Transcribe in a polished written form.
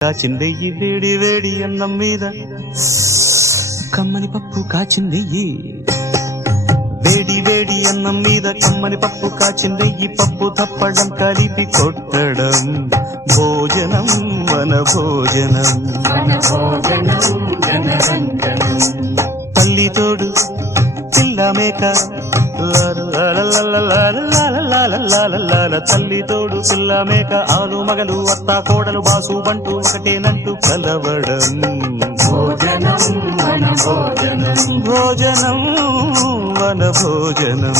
కాచిందెయ్యి వేడి వేడి అన్నం మీద కమ్మని పప్పు కాచిందెయ్యి వేడి వేడి అన్నం మీద కమ్మని పప్పు కాచిందెయ్యి పప్పు తప్పడం కలిపి కొట్టడం భోజనం మన భోజనం తల్లి తోడు పిల్ల మేక తల్లి తోడు పిల్ల మేక ఆలు మగలు అత్త కోడలు బాసు బంటూ ఒకటేనంటూ కలవడం భోజనం మన భోజనం